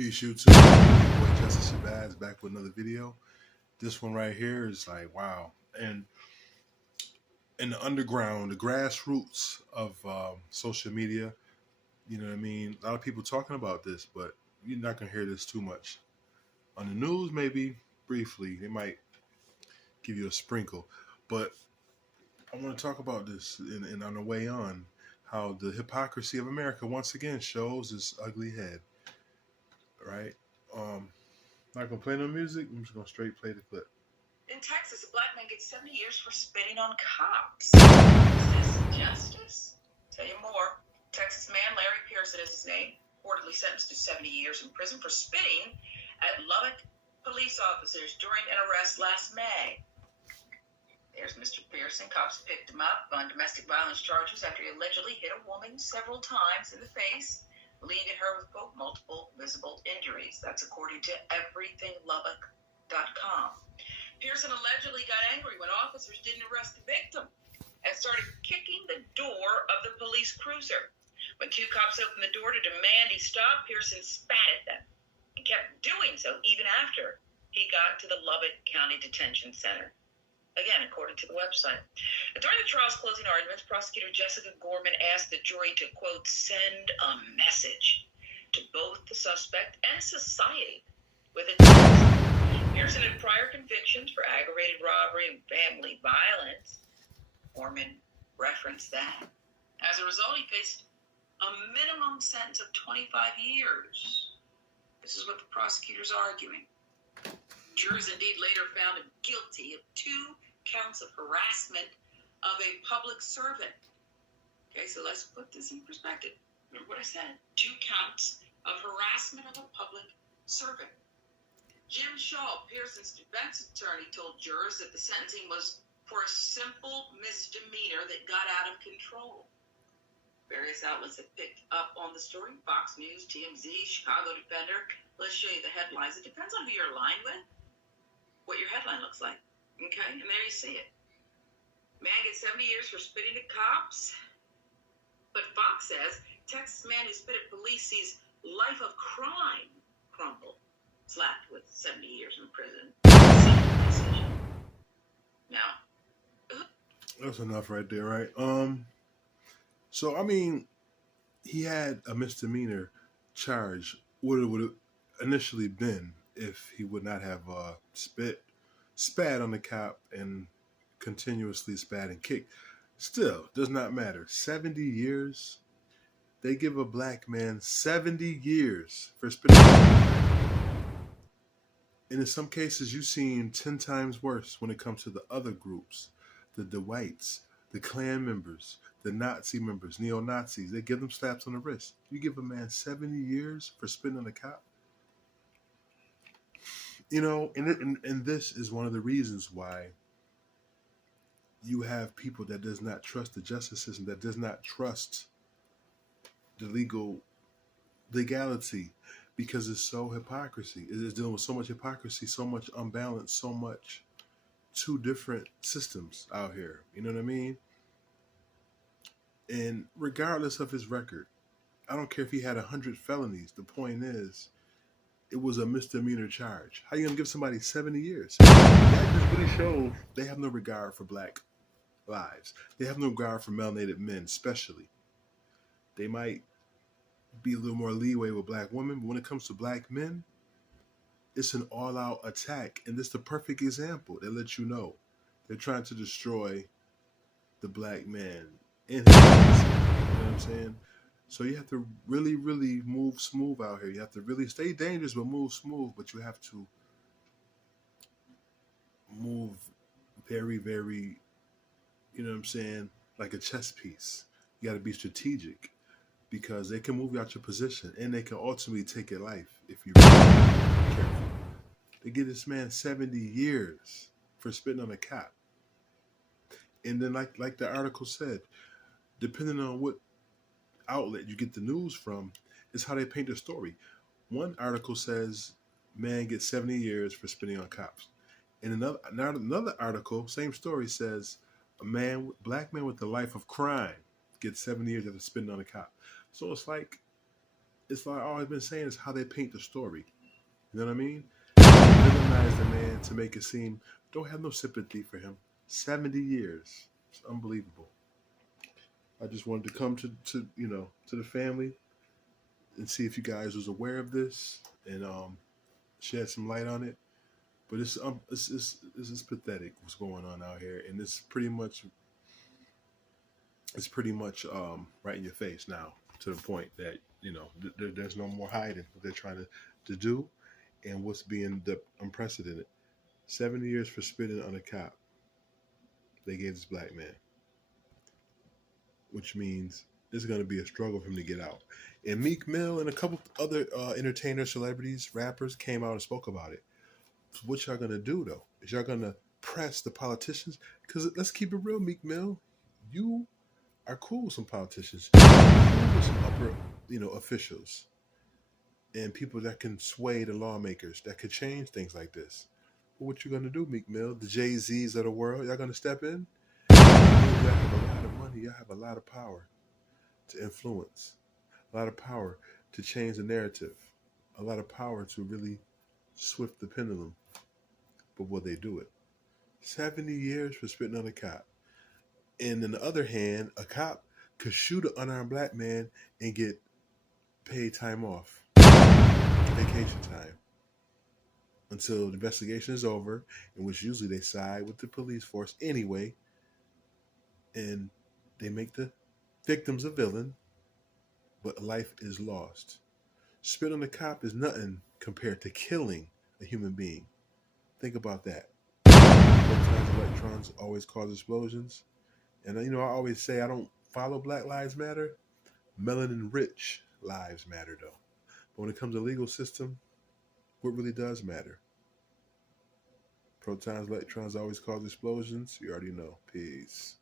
Peace, YouTube. Your boy Justice Shabazz back with another video. This one right here is like, wow. And in the underground, the grassroots of social media, you know what I mean? A lot of people talking about this, but you're not going to hear this too much. On the news, maybe briefly, they might give you a sprinkle. But I want to talk about this and on the way on, how the hypocrisy of America once again shows its ugly head, right? Not gonna play no music. I'm just gonna straight play the clip. In Texas, a black man gets 70 years for spitting on cops. Is this justice? Tell you more. Texas man Larry Pearson is his name, reportedly sentenced to 70 years in prison for spitting at Lubbock police officers during an arrest last May. There's Mr. Pearson. Cops picked him up on domestic violence charges after he allegedly hit a woman several times in the face, leaving her with, quote, multiple visible injuries. That's according to everythinglubbock.com. Pearson allegedly got angry when officers didn't arrest the victim and started kicking the door of the police cruiser. When two cops opened the door to demand he stop, Pearson spat at them and kept doing so even after he got to the Lubbock County Detention Center. Again, according to the website. During the trial's closing arguments, prosecutor Jessica Gorman asked the jury to, quote, send a message to both the suspect and society with its Pearson had prior convictions for aggravated robbery and family violence. Gorman referenced that. As a result, he faced a minimum sentence of 25 years. This is what the prosecutor's arguing. Jurors indeed later found him guilty of 2 counts of harassment of a public servant. Okay, so let's put this in perspective. Remember what I said? 2 counts of harassment of a public servant. Jim Shaw, Pearson's defense attorney, told jurors that the sentencing was for a simple misdemeanor that got out of control. Various outlets have picked up on the story. Fox News, TMZ, Chicago Defender. Let's show you the headlines. It depends on who you're aligned with, what your headline looks like. Okay, and there you see it. Man gets 70 years for spitting at cops. But Fox says Texas man who spit at police sees life of crime crumble, slapped with 70 years in prison. Now, That's enough right there, right? So I mean, he had a misdemeanor charge. What it would have initially been if he would not have spat on the cop and continuously spat and kicked. Still, does not matter. 70 years. They give a black man 70 years for spitting. And in some cases, you've seen 10 times worse when it comes to the other groups, the whites, the Klan members, the Nazi members, neo-Nazis. They give them slaps on the wrist. You give a man 70 years for spitting on a cop? You know, and this is one of the reasons why you have people that does not trust the justice system, that does not trust the legality, because it's so hypocrisy. It is dealing with so much hypocrisy, so much unbalance, so much 2 different systems out here. You know what I mean? And regardless of his record, I don't care if he had 100 felonies. The point is, it was a misdemeanor charge. How you gonna give somebody 70 years? That just really shows they have no regard for black lives. They have no regard for melanated men, especially. They might be a little more leeway with black women, but when it comes to black men, it's an all-out attack. And this is the perfect example. They let you know they're trying to destroy the black man in his life. You know what I'm saying? So you have to really, really move smooth out here. You have to really stay dangerous, but move smooth. But you have to move very, very, you know what I'm saying, like a chess piece. You got to be strategic, because they can move you out your position and they can ultimately take your life if you're really careful. They give this man 70 years for spitting on a cop. And then like the article said, depending on what outlet you get the news from, is how they paint the story. One article says man gets 70 years for spitting on cops. And another article, same story, says black man with the life of crime gets 70 years after spitting on a cop. So it's like it's like I've always been saying, is how they paint the story. You know what I mean? They villainize the man to make it seem don't have no sympathy for him. 70 years. It's unbelievable. I just wanted to come to to the family and see if you guys was aware of this and shed some light on it. But it's pathetic what's going on out here, and it's pretty much right in your face now, to the point that there's no more hiding what they're trying to do and what's being unprecedented. 70 years for spitting on a cop they gave this black man, which means it's going to be a struggle for him to get out. And Meek Mill and a couple other entertainers, celebrities, rappers came out and spoke about it. So what y'all going to do, though? Is y'all going to press the politicians? Because let's keep it real, Meek Mill. You are cool with some politicians. You're cool with some upper, officials and people that can sway the lawmakers, that could change things like this. But what you going to do, Meek Mill? The Jay-Z's of the world, y'all going to step in? Y'all have a lot of money. Y'all have a lot of power to influence, a lot of power to change the narrative, a lot of power to really swift the pendulum. But will they do it? 70 years for spitting on a cop. And on the other hand, a cop could shoot an unarmed black man and get paid time off, vacation time, until the investigation is over, in which usually they side with the police force anyway, and they make the victims a villain, but life is lost. Spit on a cop is nothing compared to killing a human being. Think about that. Sometimes electrons always cause explosions. And I always say I don't follow Black Lives Matter. Melanin rich lives matter, though. But when it comes to the legal system, what really does matter? Protons, electrons always cause explosions. You already know. Peace.